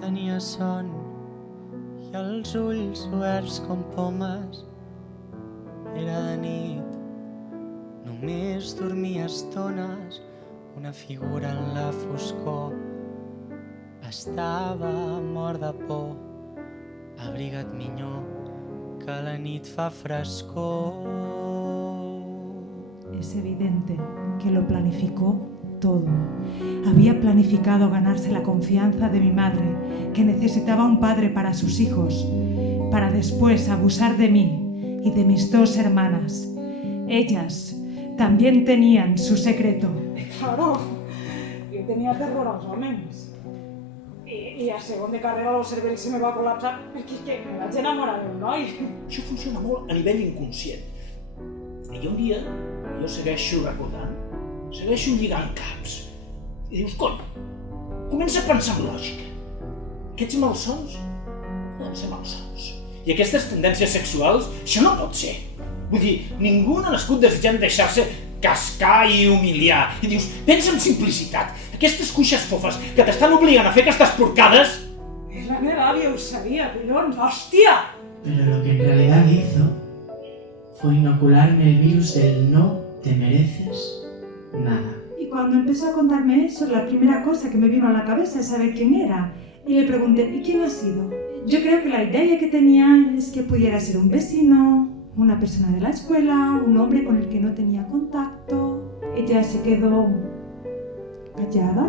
tenia son i els ulls oberts com pomes. Era de nit, només dormia estones, una figura en la foscor. Estava mort de por, abriga't minyó, que la nit fa frescor. Es evidente que lo planificó todo. Había planificado ganarse la confianza de mi madre, que necesitaba un padre para sus hijos, para después abusar de mí y de mis 2 hermanas. Ellas también tenían su secreto. Claro, jo tenia terror als homes. I a segon de carrera el cervell se me va col·lapsar perquè me vaig enamorar d'un noi. Això funciona molt a nivell inconscient. I un dia jo segueixo recordant, segueixo lligant caps. I dius, cony, comença a pensar en lògica. Aquests malsons poden ser malsons. I aquestes tendències sexuals, això no pot ser. Vull dir, ningú no ha nascut desitjant deixar-se cascar i humiliar. I dius, pensa en simplicitat. Aquestes cuixes fofes que t'estan obligant a fer aquestes porcades... La meva àvia ho sabia, collons, hòstia! Pero lo que en realidad hizo fue inocularme el virus del no te mereces nada. Y cuando empezó a contarme eso, la primera cosa que me vino a la cabeza es saber quién era. Y le pregunté, ¿y quién ha sido? Yo creo que la idea que tenía es que pudiera ser un vecino, una persona de la escuela, un hombre con el que no tenía contacto. Ella se quedó callada,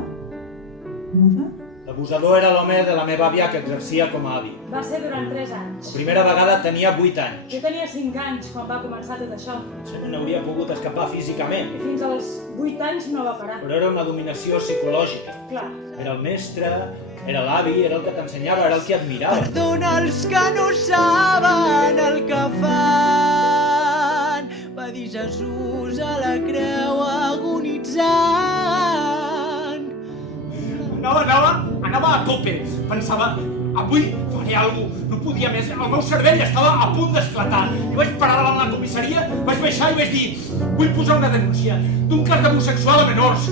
muda. L'abusador era l'home de la meva àvia que exercia com a avi. Va ser durant 3 anys. La primera vegada tenia 8 anys. Jo tenia 5 anys quan va començar tot això. Se n'hauria pogut escapar físicament, I fins als 8 anys no va parar. però era una dominació psicològica. Clar. Era el mestre, era l'avi, era el que t'ensenyava, era el que admirava. Perdona els que no saben el que fan, va dir Jesús a la creu agonitzant. Anava a tope. Pensava, avui faré alguna cosa. No podia més. El meu cervell estava a punt d'esclatar. I vaig parar davant la comissaria, vaig baixar i vaig dir, vull posar una denúncia d'un cas d'abús sexual a menors.